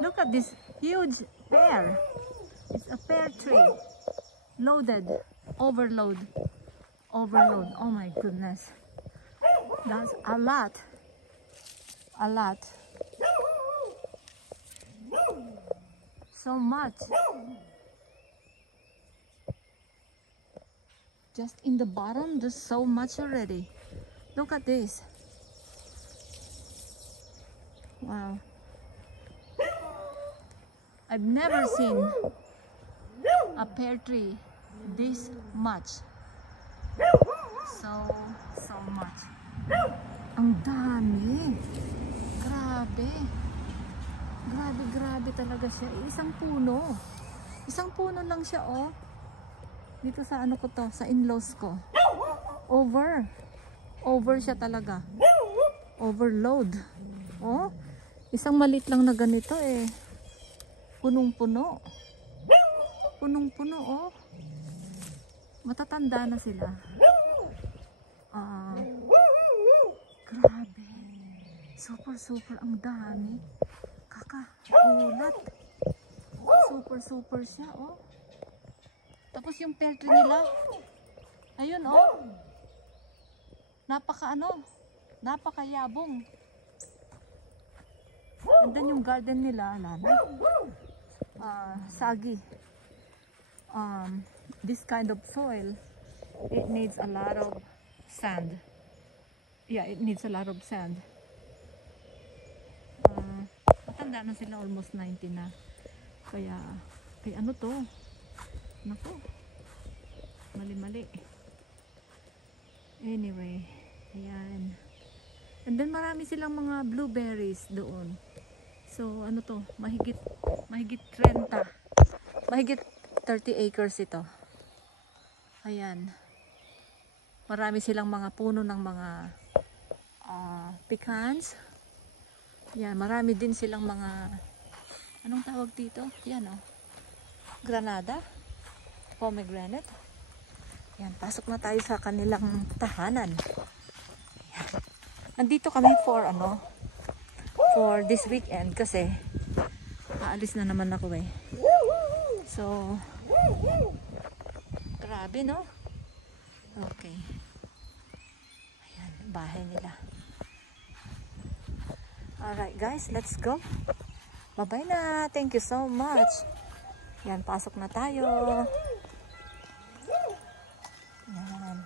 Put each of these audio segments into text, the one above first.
Look at this huge pear. It's a pear tree. Loaded. Overload. Overload. Oh my goodness. That's a lot. A lot. So much. Just in the bottom, there's so much already. Look at this. Wow. I've never seen a pear tree this much. So much. Ang dami. Grabe. Grabe talaga siya. Isang puno. Isang puno lang siya, oh. Dito sa ano ko to, sa in-laws ko. Over siya talaga. Overload. Oh, isang malit lang na ganito eh. Punong-puno. Punong-puno, oh. Matatanda na sila. Grabe. Super ang dami. Kakagulat. Super siya, oh. Tapos yung pear tree nila, ayun, oh. Napakayabong. And then yung garden nila, sagi. This kind of soil, it needs a lot of sand. Yeah, it needs a lot of sand. Matanda na sila, almost 90 na. Kaya ano to? Naku, mali. Anyway, ayan. And then marami silang mga blueberries doon. So ano to, mahigit 30. Mahigit 30 acres ito. Ayan. Marami silang mga puno ng mga pecans. Yan, marami din silang mga, anong tawag dito? Yan, oh. Granada. Pomegranate. Yan, pasok na tayo sa kanilang tahanan. Yan. Nandito kami for this weekend kasi aalis na naman ako eh. So, grabe, no? Okay. Ayan, bahay nila. Alright guys, let's go. Bye-bye na. Thank you so much. Yan, pasok na tayo. Yan.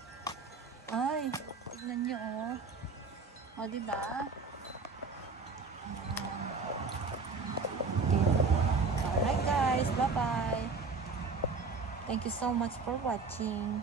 Ay, tignan nyo, oh. O, diba? Okay. Alright guys, bye-bye. Thank you so much for watching.